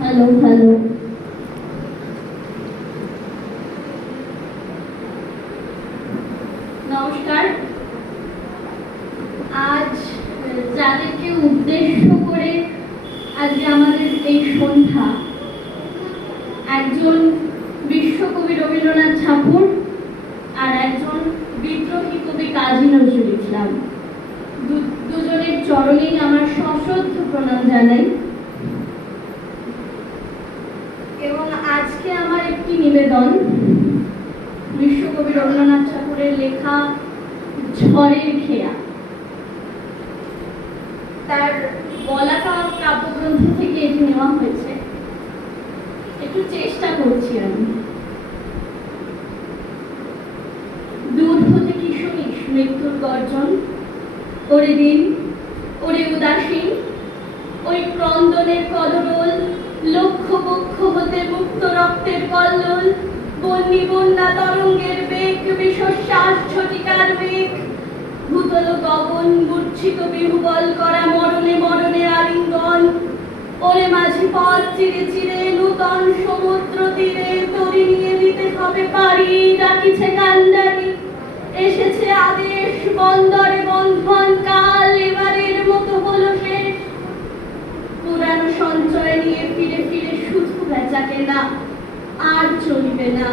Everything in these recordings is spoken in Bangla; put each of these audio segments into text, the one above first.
Hello hello. নমস্কার। আজ যাদেরকে উদ্দেশ্য করে আজকে আমাদের এই সন্ধ্যা, একজন বিশ্বকবি রবীন্দ্রনাথ ঠাকুর আর একজন বিদ্রোহী কবি কাজী নজরুল ইসলাম, দুজনের চরণেই আমার সশ্রদ্ধ প্রণাম জানাই। এবং আজকে আমার একটি নিবেদন বিশ্বকবি রবীন্দ্রনাথ ঠাকুরের লেখা ঝড়ের খেয়া, তার বলাকা কাব্যগ্রন্থ থেকে এটি নেওয়া হয়েছে। একটু চেষ্টা করছি আমি। দূর হতে কি শুনিস মৃত্যুর গর্জন, ওরে দিন ওরে উদাসীন, ওই ক্রন্দনের কদরোল, লক্ষ বক্ষ হতে মুক্ত রক্তের কল্লোল, বন্যী বন্যা তরঙ্গের বেগ, বিশ্বশ্বাস ঝটিকার বেগ, ভূতল গগন মূর্ছিত বিহুবল করা মরণে মরণে আলিঙ্গন, ওরে মাঝি পথ চিরে চিরে নূতন সমুদ্র তীরে তরি নিয়ে দিতে হবে পারি, ডাকিছে কান্ডারি, এসেছে আদেশ বন্দরে বন্ধন, কাল এবারের মতো হলো শেষ। পুরানো সঞ্চয় নিয়ে ফিরে ফিরে শুধু বেচা কেনা আর চলিবে না,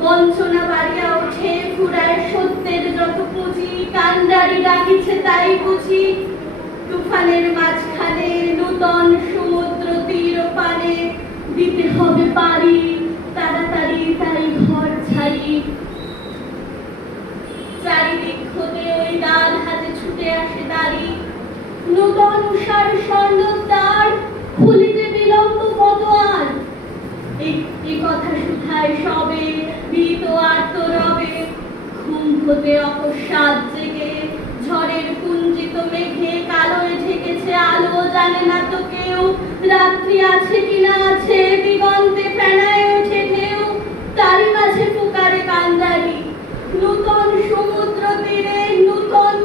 বঞ্চনা বাড়িয়া ওঠে ফুরায় সত্যের যত পুঁজি, কান্ডারি ডাকিছে তাই বুঝি, তুফানের মাঝখানে নূতন সমুদ্র তীর পানে দিতে হবে পারি, তাড়াতাড়ি তাই ঘর ছাড়ি। চারিদিক হতে ওই ডাল হাতে ছুটে আসে দাঁড়ি, নূতন উষার স্বর্ণদ্বার খুলিতে বিলম্ব কত আর, এই কথা শুধায় সবে ভীত আর্ত রবে, ঘুম হতে অকস্মাৎ জেগে ঝড়ের কুঞ্চিত মেঘে কালোয় ঢেকেছে আলো, জানে না তো কেউ রাত্রি আছে কিনা আছে, দিগন্তে ফেনায় ওঠে ঢেউ, তারই মাঝে পুকারে কান্ডারি, নূতন সমুদ্র তীরে নূতন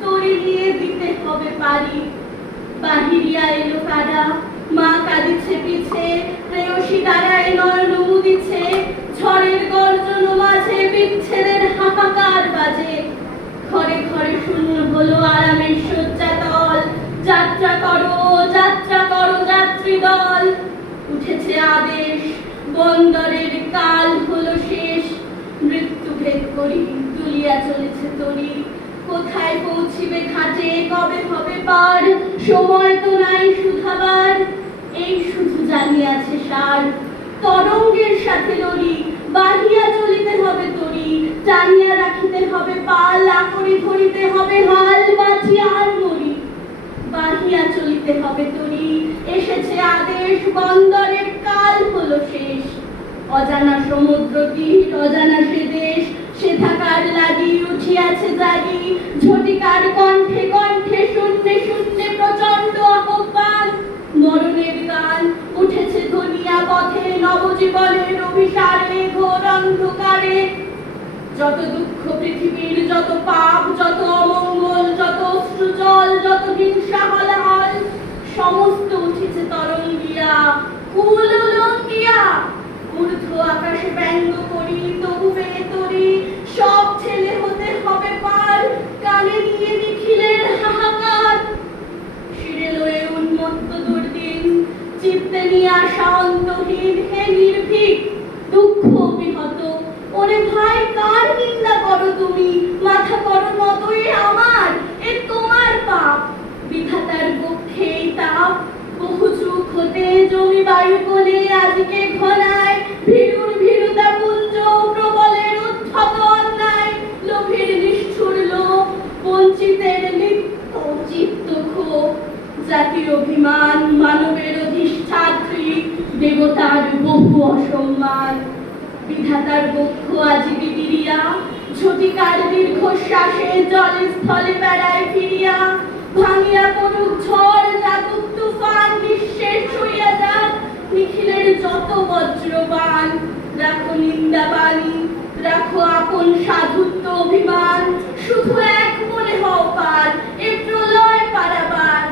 তরি নিয়ে দিতে হবে পারি। বাহিরিয়া এলো কারা, মা কাঁদিছে পিছে, প্রেয়সী দাঁড়ায় নয়ন মুদিছে, ঝড়ের গর্জন মাঝে বিচ্ছেদের হাহাকার বাজে, ঘরে ঘরে শূন্য হলো আরামের শয্যা তল, যাত্রা করো যাত্রী দল, উঠেছে আদেশ বন্দরের কাল হলো শেষ, মৃত্যু ভেদ করি তুলিয়া চলেছে তরি, কোথায় পৌঁছিবে ঘাটে কবে হবে পার, সময় তো নাই শুধাবার, এই শুধু জানিয়াছে সার, তরঙ্গের সাথে লড়ি বাহিয়া চলিতে হবে তরি, টানিয়া রাখিতে হবে পাল, আকড়ি ধরিতে হবে হাল, বাঁচি আর মরি, বাহিয়া চলিতে হবে তরি, এসেছে আদেশ বন্দরের কাল হলো শেষ, অজানা সমুদ্র তীর অজানা সে দেশ, সে থাকার লাগি উঠিয়াছে জাগি, ঝটিকার কণ্ঠে কণ্ঠে শূন্যে শূন্যে প্রচন্ড আহ্বান, মরণের গান উঠেছে ধনিয়া পথে নবজীবনের অভিসারে ঘোর অন্ধকারে, যত দুঃখ পৃথিবীর যত পাপ যত অমঙ্গল যত অশ্রুজল যত হিংসা হলাহল, সমস্ত উঠেছে তরঙ্গিয়া কুল উলঙ্গিয়া, ঊর্ধ্ব আকাশে ব্যঙ্গ করি তবু পেয়ে তরি, সব ছেলে হতে হবে পার, কানে নিয়ে নিখিলের হাহাকার, শিরে লয়ে উন্মত্ত দুর্দিন, চিত্তে নিয়ে আসা অন্তহীন, হে নির্ভীক দুঃখ বিহত, ওরে ভাই কার নিন্দা করো তুমি, মাথা করো নতই আমার, এ তোমার পাপ, বিধাতার পক্ষেই তাপ, বহু যুগ হতে জমি বায়ু কোলে আজকে ঘনায়, ভীরুর ভীরুতা পুঞ্জ প্রবলের উদ্ধত অন্যায়, লোভের নিষ্ঠুর লোভ বঞ্চিতের নিত্য চিত্ত ক্ষোভ, জাতির অভিমান মানবের অধিষ্ঠাত্রী, দেবতার বহু অসম্মান, বিধাতার বক্ষ আজি বিদিরিয়া, ঝটিকার দীর্ঘশ্বাসে জলে স্থলে বেড়ায় ফিরিয়া, ভাঙিয়া পড়ুক ঝড় জাগুক তুফান, নিঃশেষ হইয়া যাক নিখিলের যত বজ্রবান, রাখো নিন্দা বাণী রাখো আপন সাধুত্ব অভিমান, শুধু এক মনে হও পার এ প্রলয় পারাবার,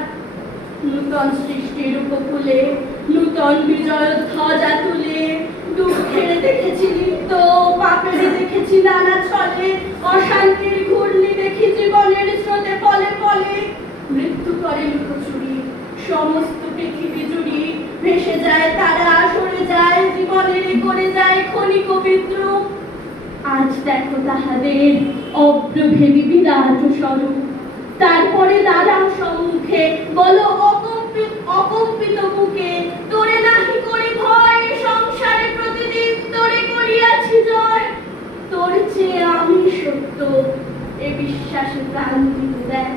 নূতন নূতন সৃষ্টির উপকূলে নূতন বিজয় ধ্বজা তুলে দুঃখের দেখেছি নিত্য, পাপের দেখেছি নানা ছলে, অশান্তির ঘূর্ণি দেখি জীবনের স্রোতে ফলে ফলে। মৃত্যু করে লুকোচুরি সমস্ত পৃথিবী জুড়ি, ভেসে যায় তারা, সরে যায় জীবনের, করে যায় ক্ষণিক বিদ্রুপ। আজ দেখো তাহাদের অব্রভেদী বিরাট স্বরূপ, তারপরে দাঁড়াও সম্মুখে, বলো অকম্পিত বুকে, তোরে নাহি করি ভয়, সংসারে প্রতিদিন তোরে করিয়াছি জয়। তোর চেয়ে আমি সত্য, এ বিশ্বাসে প্রাণ দিতে দেয়।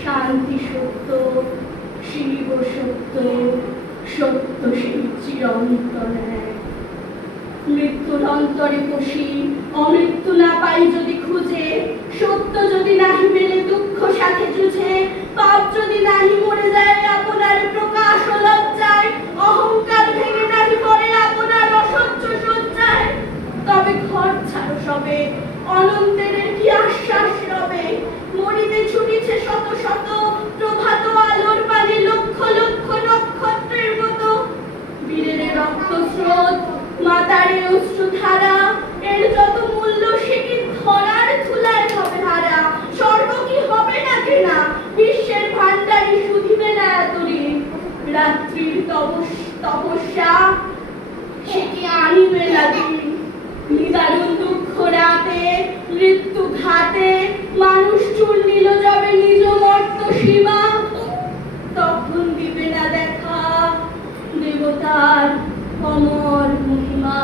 শান্তি সত্য, শিব সত্য, সত্য সেই চিরন্তন এক। মৃত্যুর অন্তরে বসি, অমৃত্যু না পাই যদি খুঁজে, সত্য যদি নাহি মেলে দুঃখ সাথে জুঝে, পাপ যদি নাহি মরে যায় আপনার প্রকাশ ও লজ্জায়, অহংকার ভেঙে নাহি পড়ে আপনার অসহ্য সজ্জায়, তবে ঘর ছাড়ো সবে, অনন্তের কি আশ্বাস রবে। মরিতে ছুটিছে শত শত প্রভাত আলোর পানে, লক্ষ লক্ষ নক্ষত্রের মতো। বীরের রক্ত স্রোত, মাতারে অশ্রুধারা, এর যত মূল্য সে কি ধরার ধুলায় হবে হারা। স্বর্গ কি হবে না কেনা, বিশ্বের ভান্ডারী শুধিবে না এত ঋণ। রাত্রির তপস্যা সে কি আনিবে না দিন। নিদারুণ দুঃখ রাতে, মৃত্যু ঘাতে, মানুষ চুর নিল যাবে নিজ মর্ত সীমা। তখন দিবে না দেখা দেবতার অমর মহিমা।